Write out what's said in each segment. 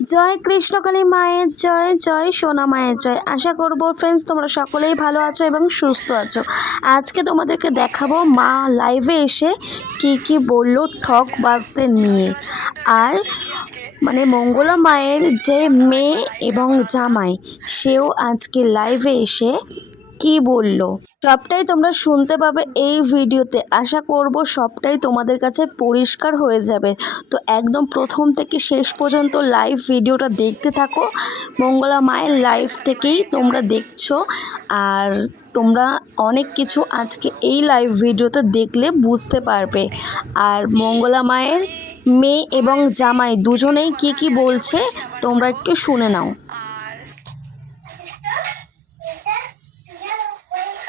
জয় কৃষ্ণকালী মায়ের জয়, জয় সোনা মায়ের জয়। আশা করব ফ্রেন্ডস তোমরা সকলেই ভালো আছো এবং সুস্থ আছো। আজকে তোমাদেরকে দেখাবো মা লাইভে এসে কি বললো ঠক বাজদের নিয়ে। আর মঙ্গলা মায়ের যে মেয়ে এবং জামাই, সেও আজকে লাইভে এসে কি বলল সবটাই তোমরা শুনতে পাবে এই ভিডিওতে। আশা করব সবটাই তোমাদের কাছে পরিষ্কার হয়ে যাবে। তো একদম প্রথম থেকে শেষ পর্যন্ত লাইভ ভিডিওটা দেখতে থাকো। মঙ্গলা মায়ের লাইভ থেকেই তোমরা দেখছো, আর তোমরা অনেক কিছু আজকে এই লাইভ ভিডিওতে দেখলে বুঝতে পারবে। আর মঙ্গলা মায়ের মেয়ে এবং জামাই দুজনেই কি বলছে তোমরা একটু শুনে নাও।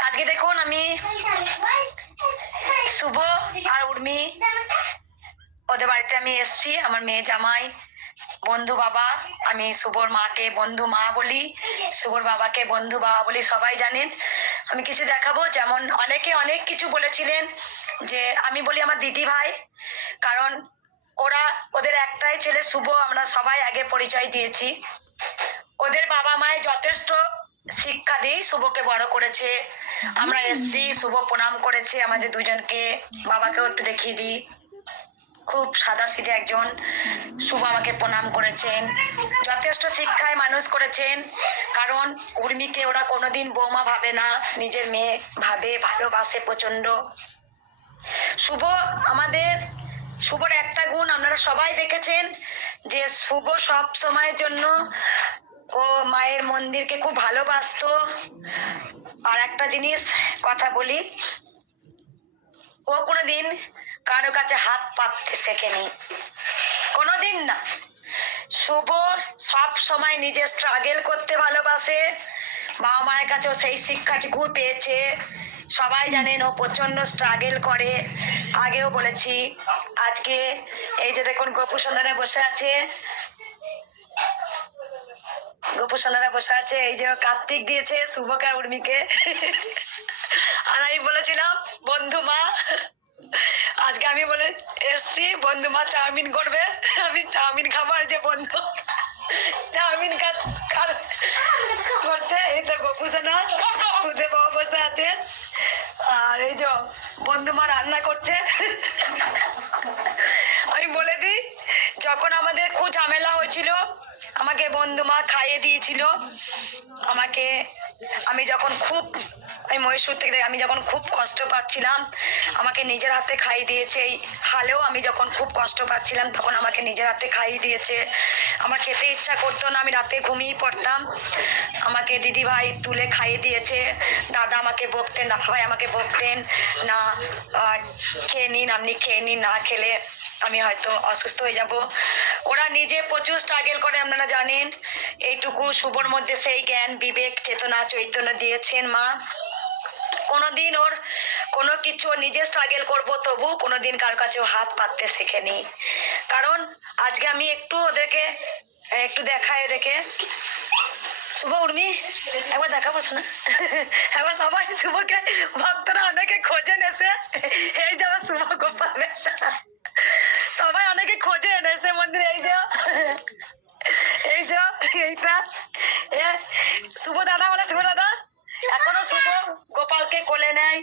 আজকে দেখুন আমি শুভ আর উর্মি ওদের বাড়িতে আমি এসছি। আমার মেয়ে জামাই বন্ধু বাবা, আমি শুভর মাকে বন্ধু মা বলি, শুভর বাবাকে বন্ধু বাবা বলি, সবাই জানেন। আমি কিছু দেখাবো, যেমন অনেকে অনেক কিছু বলেছিলেন যে আমি বলি আমার দিদি ভাই, কারণ ওদের একটাই ছেলে শুভ। আমরা সবাই আগে পরিচয় দিয়েছি। ওদের বাবা মায়ের যথেষ্ট শিক্ষা দিই, শুভকে বড় করেছে। আমরা এসছি, শুভ প্রণাম করেছে আমাদের দুজনকে, বাবাকেও একটু দেখিয়ে দিই। খুব সাদা সিধে একজন শুভ আমাকে প্রণাম করেছেন, যথেষ্ট শিক্ষায় মানুষ করেছেন। কারণ উর্মিকে ওরা কোনোদিন বৌমা ভাবে না, নিজের মেয়ে ভাবে, ভালোবাসে প্রচন্ড। শুভর একটা গুণ আপনারা সবাই দেখেছেন, যে শুভ সব সময়ের জন্য ও মায়ের মন্দিরকে খুব ভালোবাসতো। আর একটা জিনিস কথা বলি, ও কোনোদিন কারো কাছে হাত পাততে শেখেনি, কোনোদিন না। শুভ সব সময় নিজে স্ট্রাগল করতে ভালোবাসে, বাবা মায়ের কাছেও সেই শিক্ষাটুকু পেয়েছে। সবাই জানেন ও প্রচন্ড স্ট্রাগল করে, আগেও বলেছি। আজকে এই যে দেখুন গোপুসোনারা বসে আছে, গোপুসোনারা বসে আছে, এই যে কার্তিক দিয়েছে শুভকে আর উর্মিকে। আর আমি বলেছিলাম বন্ধু মা, আজকে আমি বলে এসছি বন্ধু মা চাউমিন করবে, আমি চাউমিন খাবার যে বন্ধু চাউমিন করছে। এই তো গোপুসোনা সুদে বাবা বসে আছে, আর এই যে বন্ধু মা রান্না করছে। আমি বলে দিই, যখন আমাদের খুব ঝামেলা হয়েছিল আমাকে বন্ধু মা খাইয়ে দিয়েছিল। আমি যখন মহীশূর থেকে আমি যখন খুব কষ্ট পাচ্ছিলাম, আমাকে নিজের হাতে খাইয়ে দিয়েছে। এই হালেও আমি যখন খুব কষ্ট পাচ্ছিলাম তখন আমাকে নিজের হাতে খাইয়ে দিয়েছে। আমার খেতে ইচ্ছা করতো না, আমি রাতে ঘুমিয়ে পড়তাম, আমাকে দিদি ভাই তুলে খাইয়ে দিয়েছে। দাদা আমাকে বকতেন, দাদা ভাই আমাকে বকতেন না, খেয়ে নিন, আপনি খেয়ে নিন, না খেলে আমি হয়তো অসুস্থ হয়ে যাব। ওরা নিজে প্রচুর স্ট্রাগল করে, আপনারা জানেন। এইটুকু শুভর মধ্যে সেই জ্ঞান বিবেক চেতনা চৈতন্য দিয়েছেন মা। কোনোদিন ওর কোনো কিছু নিজে স্ট্রাগল করবো, তবু কোনোদিন কার কাছেও হাত পাততে শেখেনি। কারণ আজকে আমি একটু ওদেরকে একটু দেখাই, ওদেরকে শুভ উর্মি একবার দেখাবো না। একবার সবাই শুভকে ভক্তরা অনেকে খোঁজেন এসে, এই যে আমার শুভ গোপাল সবাই অনেকে খোঁজে এনেছে মন্দিরে। এই যে এইটা শুভ দাদা বলে, শুভ দাদা এখনো শুভ গোপালকে কোলে নেয়,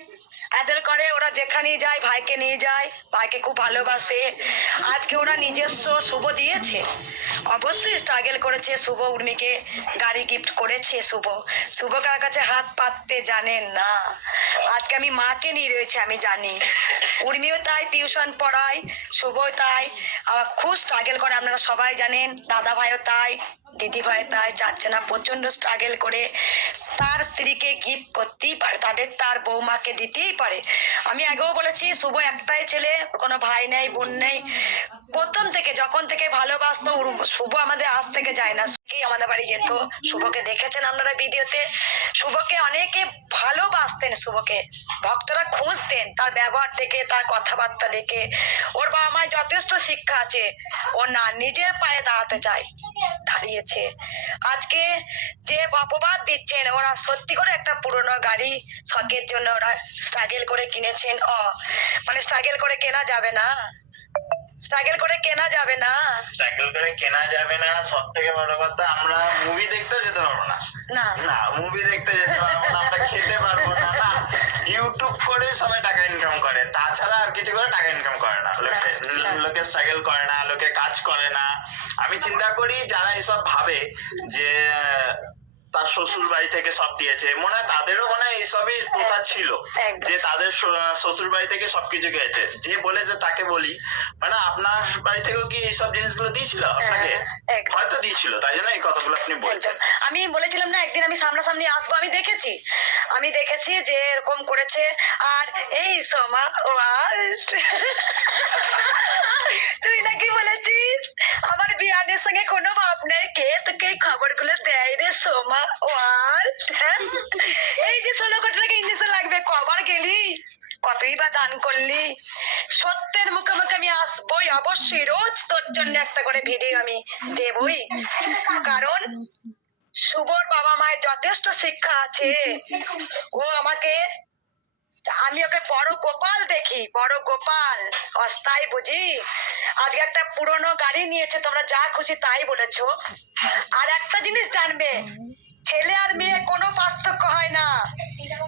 এদের করে। ওরা যেখানে যায় ভাইকে নিয়ে যায়, ভাইকে খুব ভালোবাসে। আজকে ওরা নিজস্ব শুভ দিয়েছে, অবশ্যই স্ট্রাগল করেছে। শুভ উর্মিকে গাড়ি গিফট করেছে। শুভ কার কাছে হাত পাততে জানেন না। আজকে আমি মাকে নিয়ে রয়েছে, আমি জানি। উর্মিও তাই টিউশন পড়ায়, শুভও তাই, আমার খুব স্ট্রাগল করে, আপনারা সবাই জানেন। দাদা ভাইও তাই, দিদি ভাই তাই, যাচ্ছে না, প্রচন্ড স্ট্রাগল করে। তার স্ত্রীকে গিফট করতেই পারে, তার বৌমাকে দিতেই পারে। আমি আগেও বলেছি, শুভ একটাই ছেলে, কোনো ভাই নেই, বোন নেই। প্রথম থেকে যখন থেকে ভালোবাসতো, শুভ আমাদের আজ থেকে যায় না, আমাদের বাড়ি যেত। শুভকে দেখেছেন আপনারা ভিডিওতে, শুভকে অনেকে ভালোবাসতেন, শুভকে ভক্তরা খুঁজতেন তার ব্যবহার দেখে, তার কথাবার্তা দেখে। ওর বাবা মায়ের যথেষ্ট শিক্ষা আছে, ও না নিজের পায়ে দাঁড়াতে চায়, দাঁড়িয়েছে। আজকে যে অপবাদ দিচ্ছেন, ওরা সত্যি করে একটা পুরনো গাড়ি শখের জন্য ওরা স্ট্রাগল করে কিনেছেন। স্ট্রাগল করে কেনা যাবে না, স্ট্রাগল করে কেনা যাবে না। স্ট্রাগল করে কেনা যাবে না, সব থেকে বড় কথা আমরা মুভি দেখতেও যেতে পারবো না। না না মুভি দেখতে যেতে পারবো না, আমরা খেতে পারবো না। না ইউটিউব করে সবাই টাকা ইনকাম করে, তাছাড়া আর কিছু করে টাকা ইনকাম করে না। লোকে স্ট্রাগল করে না, লোকে কাজ করে না। আমি চিন্তা করি যারা এসব ভাবে যে তার শ্বশুর বাড়ি থেকে সব দিয়েছে, মনে হয় তাদেরও মনে হয় এইসবই প্রথা ছিল একদম। যে তাদের শ্বশুর বাড়ি থেকে সবকিছু খেয়েছে। যে বলেছে তাকে বলি, মানে আপনার বাড়ি থেকেও কি এইসব জিনিসগুলো দিয়েছিল আপনাকে? একদম। হয়তো দিয়েছিল, তাই জন্য এই কথাগুলো আপনি বলছেন। আমি বলেছিলাম না একদিন আমি সামনাসামনি আসবো, আমি দেখেছি যে এরকম করেছে। আর এই সোমা তুই নাকি বলেছিস আমার বিয়ানের সঙ্গে কোনো ভাব নেই, কে তোকে এই খবরগুলো দেয় রে সোমা ওয়াল? এই যে 16 কোটি টাকা ইঞ্জেকশন লাগবে, কবার গেলি, কতই বা দান করলি? সত্যের মুখোমুখি আমি আসবোই, অবশ্যই রোজ তোর জন্য একটা করে ভিডিও আমি দেবই। কারণ শুভর বাবা মায়ের যথেষ্ট শিক্ষা আছে। ও আমাকে, আমি ওকে বড় গোপাল দেখি, বড় গোপাল, অস্থায়ী বুঝি। আজকে একটা পুরনো গাড়ি নিয়েছে, তোমরা যা খুশি তাই বলেছো। আর একটা জিনিস জানবে, ছেলে আর মেয়ে কোনো পার্থক্য হয় না,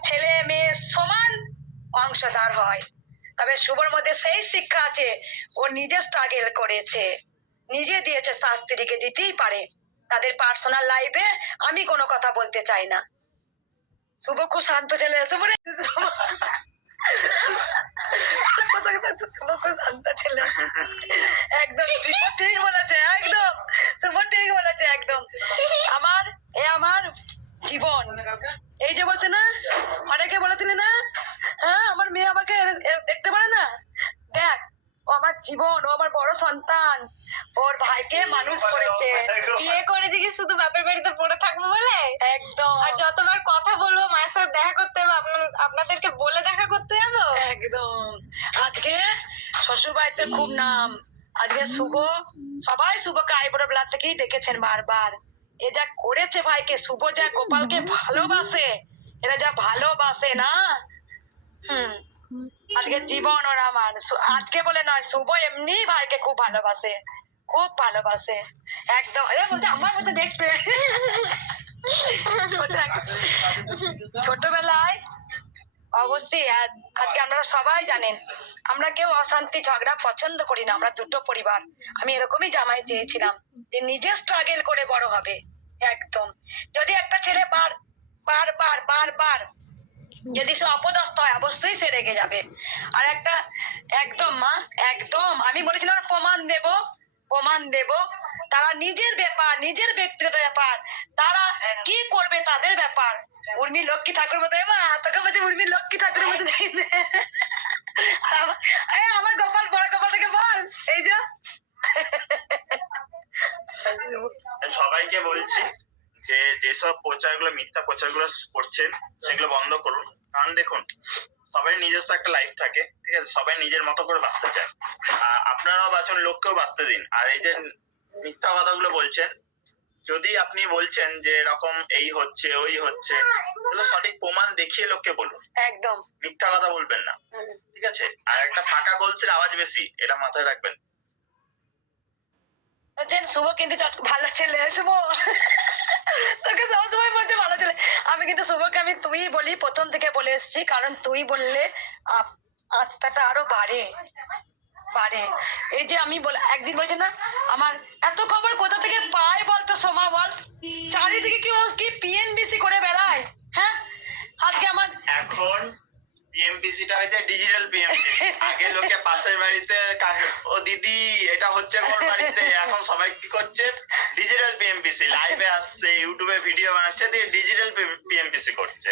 ছেলে মেয়ে সমান অংশদার হয়। তবে শুভর মধ্যে সেই শিক্ষা আছে, ও নিজে স্ট্রাগল করেছে, নিজে দিয়েছে, তার স্ত্রীকে দিতেই পারে। তাদের পার্সোনাল লাইফে আমি কোনো কথা বলতে চাই না। শুভ খুব শান্ত ছেলে, শুভ রে, শুভ খুব শান্ত ছেলে, একদম শুভ ঠিক বলেছে, একদম শুভ ঠিক বলেছে, একদম। আমার জীবন, এই যে বলতে না, অনেকে বলেছিলে না, হ্যাঁ আমার মেয়ে আমাকে দেখতে পারে না, দেখ ও আমার জীবন, ও আমার বড় সন্তান, ওর ভাইকে মানুষ করেছে। বিয়ে করেছি কি শুধু বাপের বাড়িতে পড়ে থাকবো বলে? একদম আর যতবার কথা বলবো মায়ের সাথে দেখা করতে হবে, আপনাদেরকে বলে দেখা করতে যাবো? একদম। আজকে শ্বশুর বাড়িতে খুব নাম, আজকে শুভ, সবাই শুভকে আইবুড়ো বেলা থেকেই দেখেছেন বারবার। এ যা করেছে ভাইকে, শুভ যা গোপালকে ভালোবাসে, এরা যা ভালোবাসে না, আজকে জীবন ওর আমার। আজকে বলে নয়, শুভ এমনি ভাইকে খুব ভালোবাসে, খুব ভালোবাসে, একদম। বলতে আমার মতো দেখতে। ছোটবেলায় অবশ্যই আজকে আপনারা সবাই জানেন আমরা কেউ অশান্তি ঝগড়া পছন্দ করি না, আমরা দুটো পরিবার। আমি এরকমই জামাই চেয়েছিলাম যে নিজে স্ট্রাগল করে বড় হবে, একদম। যদি একটা ছেলে বার যদি সে অপদস্থ হয়, অবশ্যই সে রেগে যাবে। আর একটা, একদম মা, একদম আমি বলেছিলাম প্রমাণ দেব, তারা নিজের ব্যাপার, নিজের ব্যক্তিগত ব্যাপার, তারা কি করবে তাদের ব্যাপার। উর্মি লক্ষ্মী ঠাকুর মতো, মা তোকে বলছে উর্মি লক্ষ্মী ঠাকুরের মতো দেখতে। আমার গোপাল, বড় গোপালটাকে বল, এই যে সবাইকে বলছি যে যেসব প্রচারগুলো, মিথ্যা প্রচারগুলো করছেন সেগুলো বন্ধ করুন। কারণ দেখুন, সবাই নিজস্ব একটা লাইফ থাকে, ঠিক আছে, সবাই নিজের মতো করে বাঁচতে চায়। আপনারাও বাঁচুন, লোককেও বাঁচতে দিন। আর এই যে মিথ্যা কথাগুলো বলছেন, যদি আপনি বলছেন যে এরকম এই হচ্ছে ওই হচ্ছে, তাহলে সঠিক প্রমাণ দেখিয়ে লোককে বলুন, একদম মিথ্যা কথা বলবেন না, ঠিক আছে? আর একটা ফাঁকা গোলসের আওয়াজ বেশি, এটা মাথায় রাখবেন। শুভ কিন্তু ভালো ছেলে, শুভ তোকে সবসময় বলছে ভালো ছেলে। আমি কিন্তু শুভকে আমি তুই বলি, প্রথম থেকে বলে এসেছি, কারণ তুই বললে আত্মাটা আরো বাড়ে। এই যে আমি একদিন বলেছি না, আমার এত খবর কোথা থেকে পাই বলতো সোমা, বল? চারিদিকে কি পিএনবিসি করে বেড়ায়, হ্যাঁ? আজকে আমার এখন পিএমপিসিটা হয়েছে ডিজিটাল পিএমপিসি। আগে লোকে পাশের বাড়িতে ও দিদি এটা হচ্ছে কোন বাড়িতে, এখন সবাই কি করছে, ডিজিটাল পিএমপিসি লাইভে আসছে, ইউটিউবে ভিডিও বানাচ্ছে, দিয়ে ডিজিটাল পিএমপিসি করছে।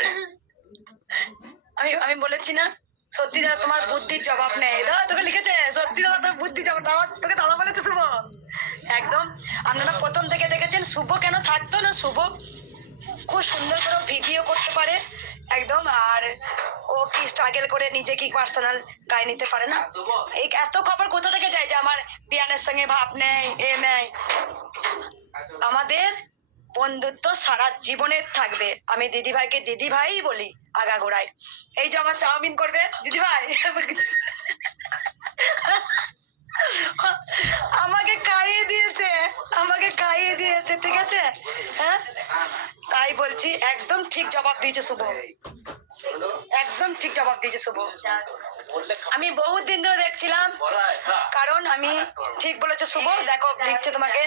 আমি বলেছি না, সত্যি দাদা তোমার বুদ্ধির জবাব নেই। দাদা তোকে লিখেছে, সত্যি দাদা তোর বুদ্ধির জবাব, তোকে দাদা বলেছে শুভ, একদম। আপনারা প্রথম থেকে দেখেছেন শুভ কেন থাকতো না, শুভ খুব সুন্দর করে ভিডিও করতে পারে, একদম। আর ও কি স্ট্রাগল করে নিজে কি পার্সোনাল গাড়ি নিতে পারে না। এই এত খবর কোথা থেকে যায় যে আমার বিয়ানের সঙ্গে ভাব নেই, এ নেই। আমাদের বন্ধুত্ব সারা জীবনের থাকবে। আমি দিদি ভাইকে দিদি ভাই বলি আগাগোড়ায়। এই যে আমার চাউমিন করবে দিদি ভাই, আমাকে খাইয়ে দিয়েছে, আমাকে খাইয়ে দিয়েছে, ঠিক আছে? হ্যাঁ, তাই বলছি, একদম ঠিক জবাব দিয়েছে শুভ, একদম ঠিক জবাব দিয়েছে শুভ। আমি বহুত দিন ধরে দেখছিলাম, কারণ আমি ঠিক বলেছে শুভ। দেখো লিখছে তোমাকে,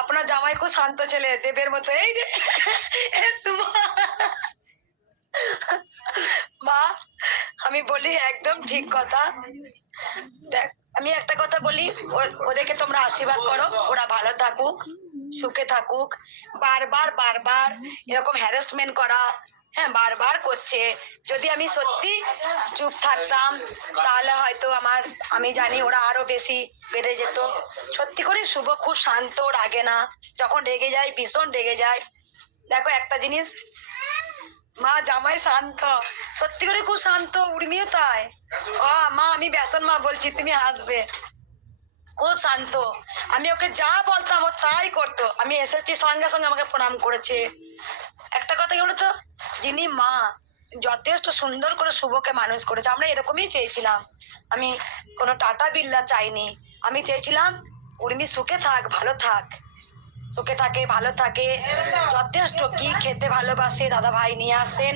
আপনার জামাই খুব শান্ত ছেলে, দেবের মতো। এই যে শুভ, মা আমি বলি একদম ঠিক কথা। দেখ আমি একটা কথা বলি, ওদেরকে তোমরা আশীর্বাদ করো, ওরা ভালো থাকুক, সুখে থাকুক। বারবার বারবার এরকম হ্যারাসমেন্ট করা, হ্যাঁ বারবার করছে। যদি আমি সত্যি চুপ থাকতাম তাহলে হয়তো আমি জানি ওরা আরো বেশি বেড়ে যেত। সত্যি করে শুভ খুব শান্ত, রাগে না, যখন রেগে যায় ভীষণ রেগে যায়। দেখো একটা জিনিস, মা জামাই শান্ত, সত্যি করে খুব শান্ত, উর্মিও তাই। ও মা আমি বেসন মা বলছি, তুমি হাসবে, খুব শান্ত। আমি ওকে যা বলতাম ও তাই করতো। আমি এসেছি সঙ্গে সঙ্গে আমাকে প্রণাম করেছে। একটা কথা কি বলতো, যিনি মা যথেষ্ট সুন্দর করে শুভকে মানুষ করেছে, আমরা এরকমই চেয়েছিলাম। আমি কোনো টাটা বিল্লা চাইনি, আমি চেয়েছিলাম উর্মি সুখে থাক, ভালো থাক, সুখে থাকে, ভালো থাকে। যথেষ্ট কি খেতে ভালোবাসে দাদা ভাই নিয়ে আসেন।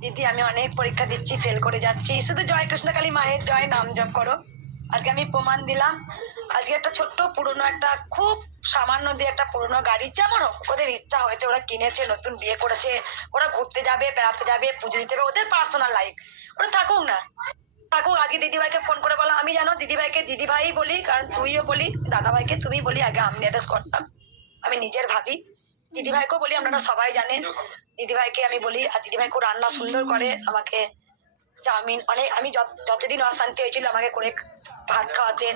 দিদি আমি অনেক পরীক্ষা দিচ্ছি, ফেল করে যাচ্ছি, শুধু জয় কৃষ্ণকালী মায়ের জয় নাম জপ করো। আজকে আমি প্রমাণ দিলাম। আজকে একটা ছোট্ট পুরনো, একটা খুব সামান্য দিয়ে একটা পুরনো গাড়ি, যেমন হোক ওদের ইচ্ছা হয়েছে, ওরা কিনেছে, নতুন বিয়ে করেছে, ওরা ঘুরতে যাবে, বেড়াতে যাবে, পুজো দিতে যাবে, ওদের পার্সোনাল লাইফ, ওরা থাকুক না থাকুক। আজকে দিদিভাইকে ফোন করে বলা, আমি জানো দিদিভাইকে দিদিভাই বলি, কারণ তুইও বলি, দাদাভাইকে তুমি বলি, আগে আমি আদেশ করতাম, আমি নিজের ভাবি। দিদিভাইকেও বলি, আপনারা সবাই জানেন দিদিভাইকে আমি বলি। আর দিদিভাই খুব রান্না সুন্দর করে, আমাকে চাউমিন অনেক, আমি যতদিন অশান্তি হয়েছিল আমাকে করে ভাত খাওয়াতেন।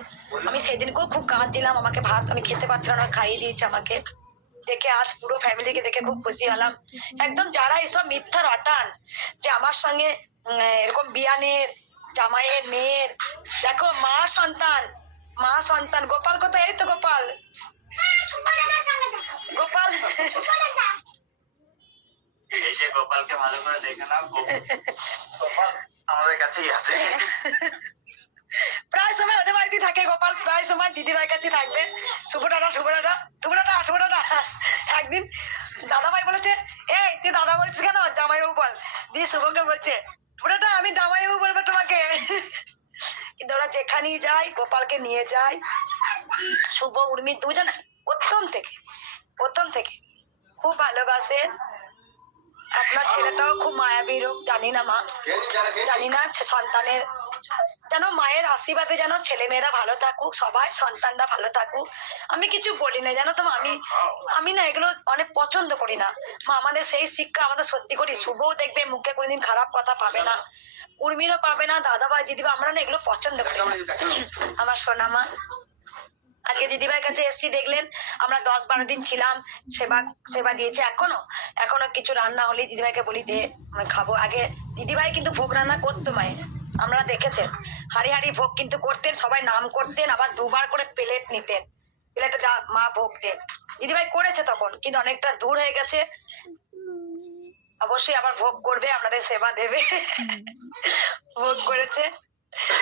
আমি সেদিনকেও খুব কাঁদছিলাম, আমাকে ভাত আমি খেতে পারছিলাম না, খাইয়ে দিয়েছে আমাকে। দেখে আজ পুরো ফ্যামিলিকে দেখে খুব খুশি হলাম। একদম যারা এসব মিথ্যা রটান যে আমার সঙ্গে এরকম বিয়ানের জামাইয়ের মেয়ের, দেখো মা সন্তান, মা সন্তান। গোপাল কোথায়? এই তো গোপাল, গোপাল এই যে গোপালকে ভালো করে দেখে নাও, গোপাল আমাদের কাছেই আছে। প্রায় সময় ওদের বাড়িতে থাকে গোপাল, প্রায় সময় দিদিভাইয়ের কাছে থাকবে। শুভটাটা শুভটাটা শুভটাটা শুভটাটা। একদিন দাদাভাই বলেছে, এই তুই দাদা বলছিস কেন, জামাইবাবু বল। দিয়ে শুভকে বলছে, শুভটাটা আমি জামাইবাবু বলবো তোমাকে। কিন্তু ওরা যেখানেই যায় গোপালকে নিয়ে যায়। শুভ উর্মি দুজনে প্রথম থেকে খুব ভালোবাসে। আপনার ছেলেটাও খুব মায়াবী রূপ, জানি না মা, জানি না সন্তানের যেন মায়ের আশীর্বাদে যেন ছেলে মেয়েরা ভালো থাকুক, সবাই সন্তানরা ভালো থাকুক। আমি কিছু বলি না জানো তো মা, আমি না এগুলো অনেক পছন্দ করি না মা। আমাদের সেই শিক্ষা আমাদের সত্যি করি, শুভও দেখবে মুখে কোনোদিন খারাপ কথা পাবে না, উর্মিরও পাবে না, দাদা ভাই দিদি আমরা না এগুলো পছন্দ করি না। আমার সোনা মা, আজকে দিদিভাইয়ের কাছে এসছি, দেখলেন আমরা 10-12 দিন ছিলাম, সেবা দিয়েছে। এখনো কিছু রান্না হলে দিদিভাইকে বলি দে আমি খাবো। আগে দিদিভাই কিন্তু ভোগ রান্না করতো মায়ের, আমরা দেখেছেন হাড়ি হাড়ি ভোগ কিন্তু করতেন, সবাই নাম করতেন, আবার 2বার করে প্লেট নিতেন, প্লেটে মা ভোগ দেন। দিদিভাই করেছে তখন, কিন্তু অনেকটা দূর হয়ে গেছে, অবশ্যই আবার ভোগ করবে, আপনাদের সেবা দেবে। ভোগ করেছে।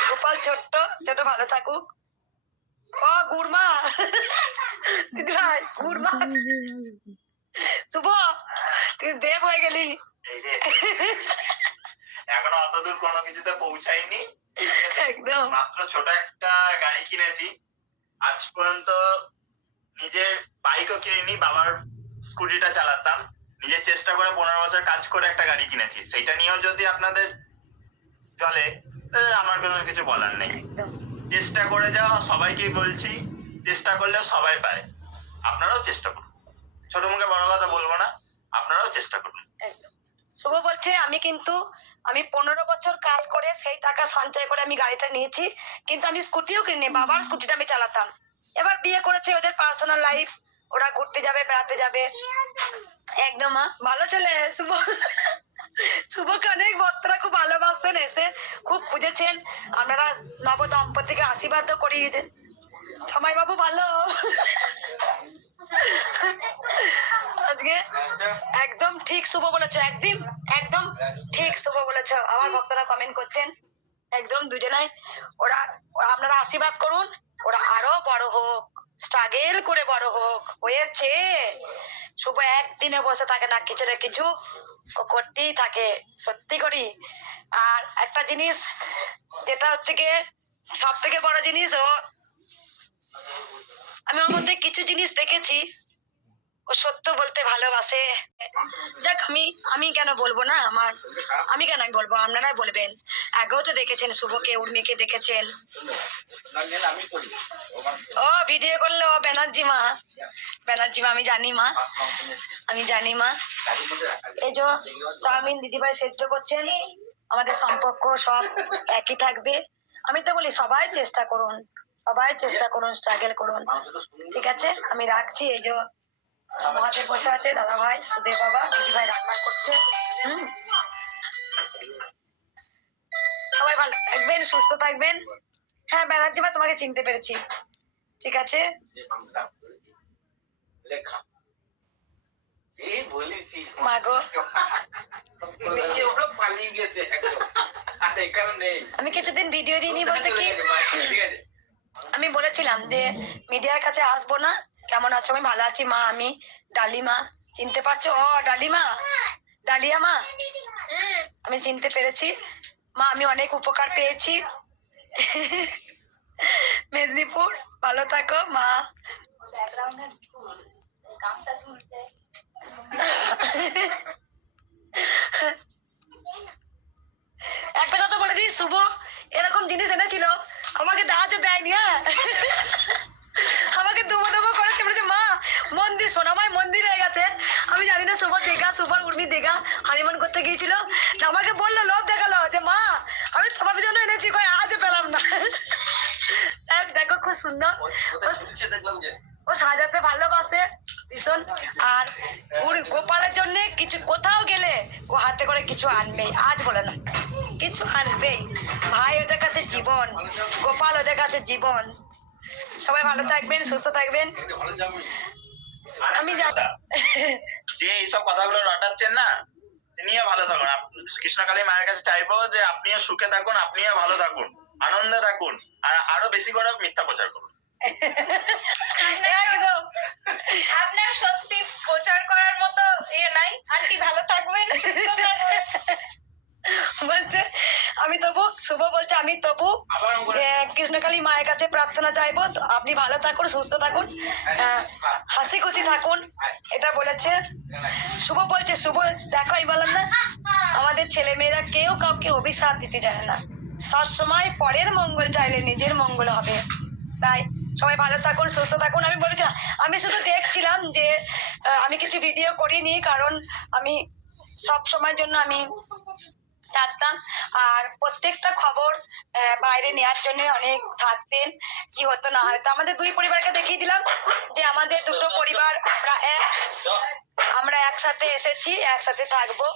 গোপাল ছোট্ট ছোট ভালো থাকুক। ও গুড়মা, দিদি ভাই গুড়মা, শুভ তুই দেব হয়ে গেলি। এই যে এখনো অতদূর কোনো কিছুতে পৌঁছাইনি, একদম মাত্র ছোট একটা গাড়ি কিনেছি। আজ পর্যন্ত নিজের বাইকও কিনিনি, বাবার স্কুটিটা চালাতাম। নিজের চেষ্টা করে 15 বছর কাজ করে একটা গাড়ি কিনেছি, সেইটা নিয়েও যদি আপনাদের চলে তাহলে আমার কোনো কিছু বলার নেই। একদম চেষ্টা করে যাও, সবাইকেই বলছি, চেষ্টা করলে সবাই পারে। আপনারাও চেষ্টা করুন, ছোট মুখে বড় কথা বলবো না, আপনারাও চেষ্টা করুন। একদম। শুভ বলছে আমি 15 বছর কাজ করে সেই টাকা সঞ্চয় করে আমি গাড়িটা নিয়েছি, কিন্তু আমি স্কুটিও কিনি, বাবার স্কুটিটা আমি চালাতাম। এবার বিয়ে করেছে, ওদের পার্সোনাল লাইফ, ওরা ঘুরতে যাবে, বেড়াতে যাবে। একদম মা ভালো ছেলে শুভ। শুভকে অনেক ভক্তরা খুব ভালোবাসতেন, এসে খুব খুঁজেছেন। আপনারা নব দম্পতিকে আশীর্বাদও করিয়েছেন। জামাইবাবু ভালো। আজকে একদম ঠিক শুভ বলেছো, একদম ঠিক শুভ বলেছো। আমার ভক্তরা কমেন্ট করছেন, একদম দুজনাই। ওরা আপনারা আশীর্বাদ করুন, ওরা আরো বড় হোক, স্ট্রাগেল করে বড় হোক। হয়েছে, শুভ একদিনে বসে থাকে না, কিছু না কিছু ও করতেই থাকে, সত্যি করি। আর একটা জিনিস যেটা হচ্ছে গিয়ে সব থেকে বড় জিনিস, আমি ওর মধ্যে কিছু জিনিস দেখেছি, ও সত্য বলতে ভালোবাসে। দেখ, আমি কেন বলবো না, আমি কেন বলবো, আপনারাই বলবেন। আগেও তো দেখেছেন শুভকে, উর্মিকে দেখেছেন। ও ভিডিও করলো ব্যানার্জি মা, আমি জানি মা, এই যে চাউমিন দিদিভাই সেদ্ধ করছেন, আমাদের সম্পর্ক সব একই থাকবে। আমি তো বলি সবাই চেষ্টা করুন, স্ট্রাগল করুন, ঠিক আছে? আমি রাখছি। এই যে মহাদেব বসে আছে, দাদা ভাই, সুদেব বাবা, দিদি ভাই রান্না করছে। সবাই ভালো থাকবেন, সুস্থ থাকবেন। হ্যাঁ ব্যানার্জি মা, তোমাকে চিনতে পেরেছি, ঠিক আছে? মা গো, আমি কিছুদিন ভিডিও দিইনি বলতে কি, আমি বলেছিলাম যে মিডিয়ার কাছে আসবো না। কেমন আছো? আমি ভালো আছি মা, আমি ডালিমা, চিনতে পারছো? ও ডালিমা, ডালিয়া মা, আমি চিনতে পেরেছি মা। আমি অনেক উপকার পেয়েছি। মেদিনীপুর, ভালো থাকো মা। একটা কথা বলে দিই, শুভ এরকম জিনিস এনেছিল, আমাকে দাঁড়াতে দেয়নি। হ্যাঁ, আমাকে দুবো করেছে, বলেছে মা মন্দির, সোনামায় মন্দির হয়ে গেছে। আমি জানি না শুভ দীঘা, শুভর উর্মি দীঘা হানিমুন করতে গিয়েছিল, আমাকে বললো, লোভ দেখালো যে মা আমি তোমাদের জন্য এনেছি, কই আজও পেলাম না। দেখো খুব সুন্দর, ও সাজাতে ভালোবাসে ভীষণ। আর ওর গোপালের জন্য কিছু, কোথাও গেলে ও হাতে করে কিছু আনবেই, আজ বলে না, কিছু আনবেই। ভাই ওদের কাছে জীবন, গোপাল ওদের কাছে জীবন। সবাই ভালো থাকবেন, সুস্থ থাকবেন। আমি জানি যে এইসব কথাগুলো রটাচ্ছেন না, তিনিও ভালো থাকুন। কৃষ্ণকালী মায়ের কাছে চাইবো যে আপনিও সুখে থাকুন, আপনিও ভালো থাকুন, আনন্দে থাকুন, আর আরো বেশি করে মিথ্যা প্রচার করুন। একদম আপনার সত্যি প্রচার করার মতো নাই। আন্টি ভালো থাকবেন, সুস্থ থাকবেন। বলছে আমি তবু, শুভ বলছে আমি তবু কৃষ্ণকালী মায়ের কাছে প্রার্থনা চাইবো, তো আপনি ভালো থাকুন, সুস্থ থাকুন, হাসি খুশি থাকুন, এটা বলেছে। শুভ বলছে, শুভ দেখো আমি বললাম না, আমাদের ছেলে মেয়েরা কেউ কাউকে অভিশাপ দিতে জানে না, সবসময় পরের মঙ্গল চাইলে নিজের মঙ্গল হবে। তাই সবাই ভালো থাকুন, সুস্থ থাকুন। আমি বলেছিলাম, আমি শুধু দেখছিলাম যে আমি কিছু ভিডিও করিনি, কারণ আমি সব সময়ের জন্য আমি থাকতাম, আর প্রত্যেকটা খবর বাইরে নেওয়ার জন্য অনেক থাকতেন, কি হতো না হয়তো। আমাদের দুই পরিবারকে দেখিয়ে দিলাম যে আমাদের দুটো পরিবার আমরা একসাথে এসেছি, একসাথে থাকবো।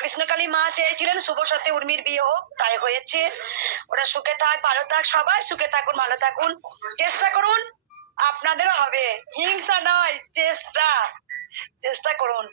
কৃষ্ণকালী মা চেয়েছিলেন শুভর সাথে উর্মির বিয়ে হোক, তাই হয়েছে। ওরা সুখে থাক, ভালো থাক, সবাই সুখে থাকুন, ভালো থাকুন, চেষ্টা করুন, আপনাদেরও হবে। হিংসা নয়, চেষ্টা করুন।